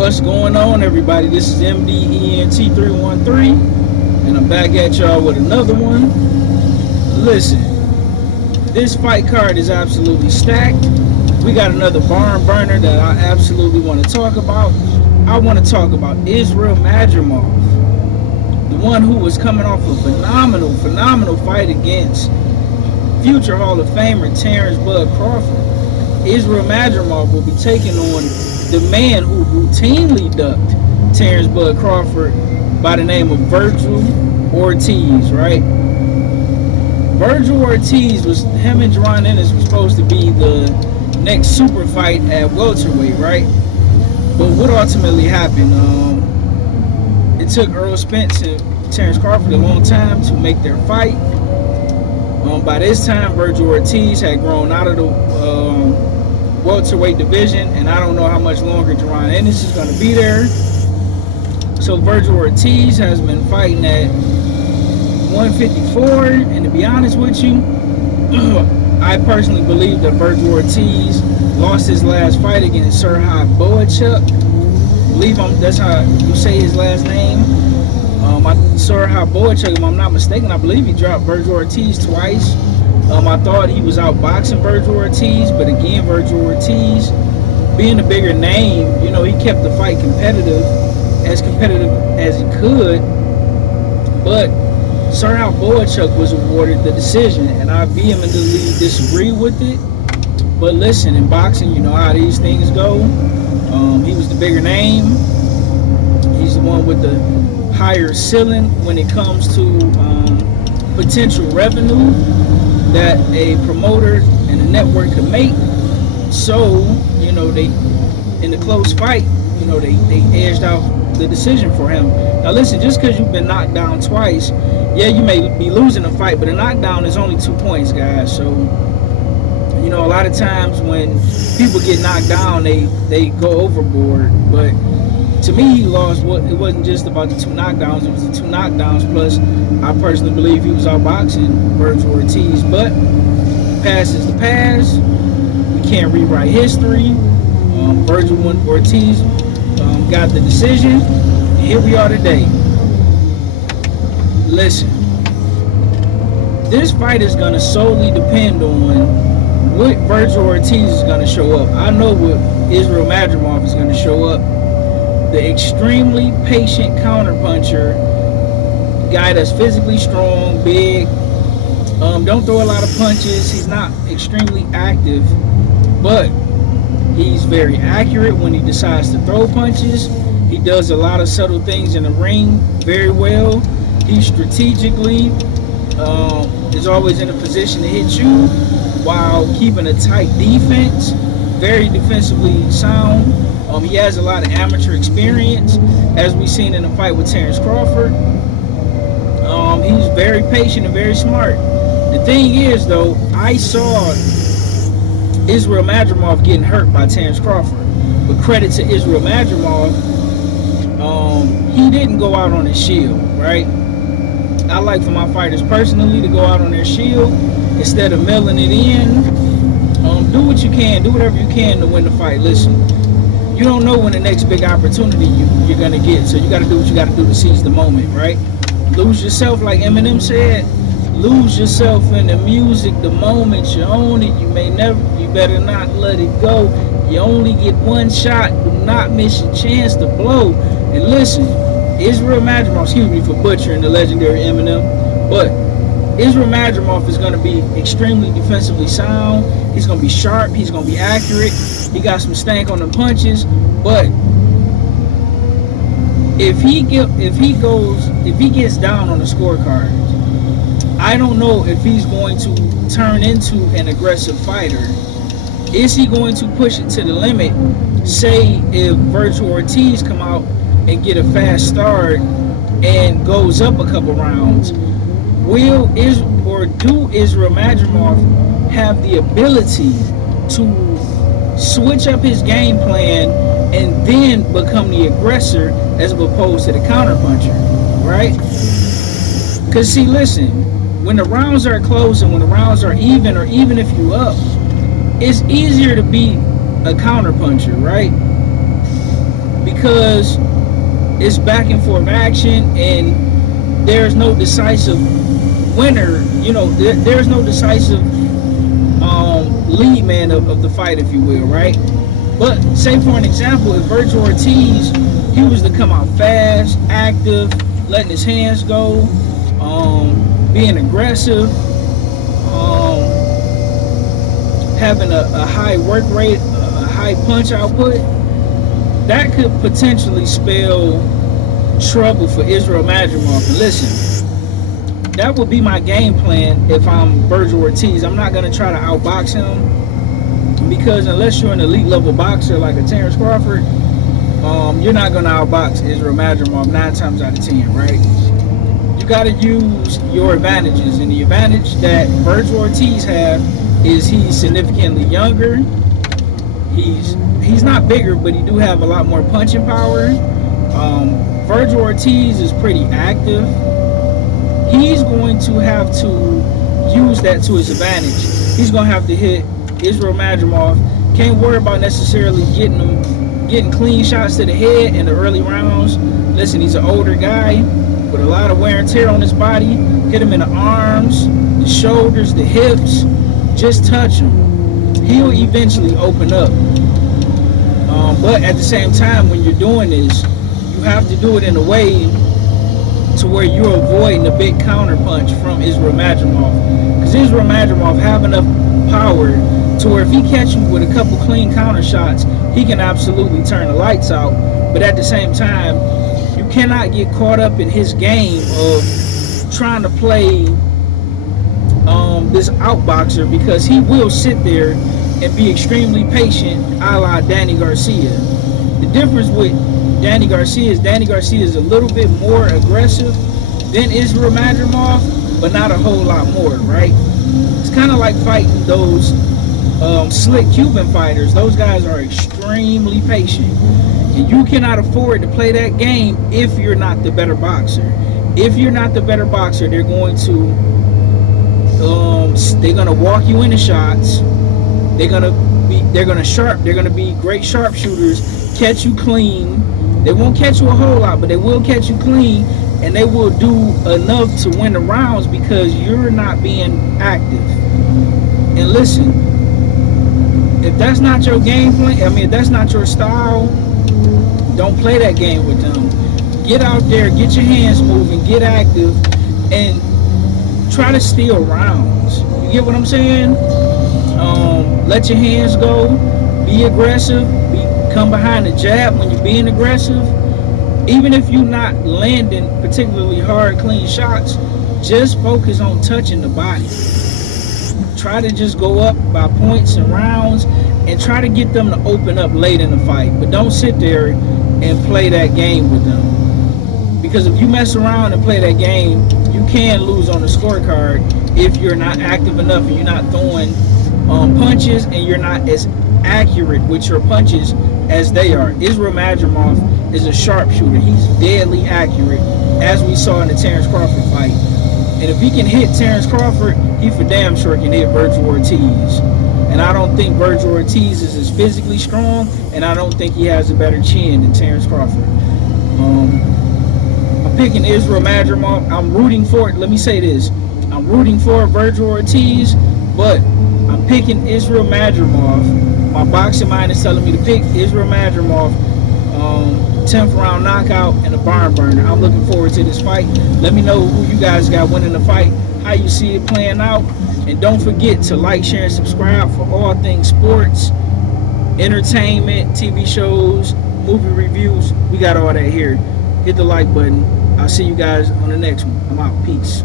What's going on, everybody? This is MDENT313, and I'm back at y'all with another one. Listen, this fight card is absolutely stacked. We got another barn burner that I absolutely want to talk about. I want to talk about Israil Madrimov, the one who was coming off a phenomenal fight against future Hall of Famer Terrence Bud Crawford. Israil Madrimov will be taking on the man who routinely ducked Terrence Bud Crawford by the name of Vergil Ortiz, right? Vergil Ortiz him and Jerron Ennis was supposed to be the next super fight at welterweight, right? But what ultimately happened, it took Errol Spence and Terrence Crawford a long time to make their fight. By this time, Vergil Ortiz had grown out of the welterweight division, and I don't know how much longer Jerron Ennis is going to be there. So Vergil Ortiz has been fighting at 154, and to be honest with you, I personally believe that Vergil Ortiz lost his last fight against Serhii Boachuk. I believe that's how you say his last name. Serhii Boachuk, if I'm not mistaken, I believe he dropped Vergil Ortiz twice. I thought he was outboxing Vergil Ortiz, but again, Vergil Ortiz, being a bigger name, you know, he kept the fight competitive as he could. But Serhii Boachuk was awarded the decision, and I vehemently disagree with it. But listen, in boxing, you know how these things go. He was the bigger name. He's the one with the higher ceiling when it comes to potential revenue that a promoter and a network could make. So, you know, they, in the close fight, you know, they edged out the decision for him. Now listen, just because you've been knocked down twice, yeah, you may be losing a fight, but a knockdown is only 2 points, guys. So, you know, a lot of times when people get knocked down, they go overboard. But to me, he lost. It wasn't just about the 2 knockdowns. It was the 2 knockdowns. Plus, I personally believe he was outboxing Vergil Ortiz. But past is the past. We can't rewrite history. Vergil Ortiz got the decision. And here we are today. Listen, this fight is going to solely depend on what Vergil Ortiz is going to show up. I know what Israil Madrimov is going to show up. The extremely patient counterpuncher, guy that's physically strong, big, don't throw a lot of punches. He's not extremely active, but he's very accurate when he decides to throw punches. He does a lot of subtle things in the ring very well. He strategically is always in a position to hit you while keeping a tight defense, very defensively sound. He has a lot of amateur experience, as we've seen in the fight with Terrence Crawford. He's very patient and very smart. The thing is, though, I saw Israil Madrimov getting hurt by Terrence Crawford. But credit to Israil Madrimov, he didn't go out on his shield, right? I like for my fighters personally to go out on their shield instead of mailing it in. Do what you can, do whatever you can to win the fight. Listen, you don't know when the next big opportunity you're going to get, so you got to do what you got to do to seize the moment, right? Lose yourself, like Eminem said. Lose yourself in the music the moment you own it. You better not let it go. You only get one shot. Do not miss your chance to blow. And listen, Israil Madrimov, excuse me for butchering the legendary Eminem, but Israil Madrimov is going to be extremely defensively sound. He's going to be sharp. He's going to be accurate. He got some stank on the punches. But if he gets down on the scorecard, I don't know if he's going to turn into an aggressive fighter. Is he going to push it to the limit? Say if Vergil Ortiz come out and get a fast start and goes up a couple rounds, do Israil Madrimov have the ability to switch up his game plan and then become the aggressor as opposed to the counterpuncher, right? Because see, listen, when the rounds are close and when the rounds are even, or even if you up, it's easier to be a counterpuncher, right? because it's back and forth action, and there's no decisive winner. You know, there's no decisive lead man of the fight, if you will, right? But say for an example, if Vergil Ortiz, he was to come out fast, active, letting his hands go, being aggressive, having a high work rate, a high punch output, that could potentially spell trouble for Israil Madrimov. And listen, that would be my game plan if I'm Vergil Ortiz. I'm not going to try to outbox him, because unless you're an elite level boxer like a Terrence Crawford, you're not going to outbox Israil Madrimov 9 times out of 10, right? You got to use your advantages, and the advantage that Vergil Ortiz have is he's significantly younger. He's not bigger, but he do have a lot more punching power. Vergil Ortiz is pretty active. He's going to have to use that to his advantage. He's going to have to hit Israil Madrimov. Can't worry about necessarily getting clean shots to the head in the early rounds. Listen, he's an older guy with a lot of wear and tear on his body. Hit him in the arms, the shoulders, the hips. Just touch him. He'll eventually open up. But at the same time, when you're doing this, you have to do it in a way to where you're avoiding the big counter punch from Israil Madrimov. Because Israil Madrimov have enough power to where if he catch you with a couple clean counter shots, he can absolutely turn the lights out. But at the same time, you cannot get caught up in his game of trying to play this outboxer, because he will sit there and be extremely patient, a la Danny Garcia. The difference with Danny Garcia is a little bit more aggressive than Israil Madrimov, but not a whole lot more, right? It's kind of like fighting those slick Cuban fighters. Those guys are extremely patient, and you cannot afford to play that game if you're not the better boxer. If you're not the better boxer, they're going to walk you into shots. They're gonna be great sharpshooters, catch you clean. They won't catch you a whole lot, but they will catch you clean, and they will do enough to win the rounds because you're not being active. And listen, if that's not your game plan, if that's not your style, don't play that game with them. Get out there, get your hands moving, get active, and try to steal rounds. You get what I'm saying? Let your hands go. Be aggressive. Come behind the jab when you're being aggressive. Even if you're not landing particularly hard, clean shots, just focus on touching the body. Try to just go up by points and rounds, and try to get them to open up late in the fight. But don't sit there and play that game with them. Because if you mess around and play that game, you can lose on the scorecard if you're not active enough and you're not throwing punches, and you're not as accurate with your punches as they are. Israil Madrimov is a sharpshooter. He's deadly accurate, as we saw in the Terrence Crawford fight. And if he can hit Terrence Crawford, he for damn sure can hit Vergil Ortiz. And I don't think Vergil Ortiz is as physically strong, and I don't think he has a better chin than Terrence Crawford. I'm picking Israil Madrimov. I'm rooting for it. Let me say this. I'm rooting for Vergil Ortiz, but I'm picking Israil Madrimov. My boxing mind is telling me to pick Israil Madrimov, 10th round knockout and a barn burner. I'm looking forward to this fight. Let me know who you guys got winning the fight, how you see it playing out, and don't forget to like, share, and subscribe for all things sports, entertainment, TV shows, movie reviews. We got all that here. Hit the like button. I'll see you guys on the next one. I'm out. Peace.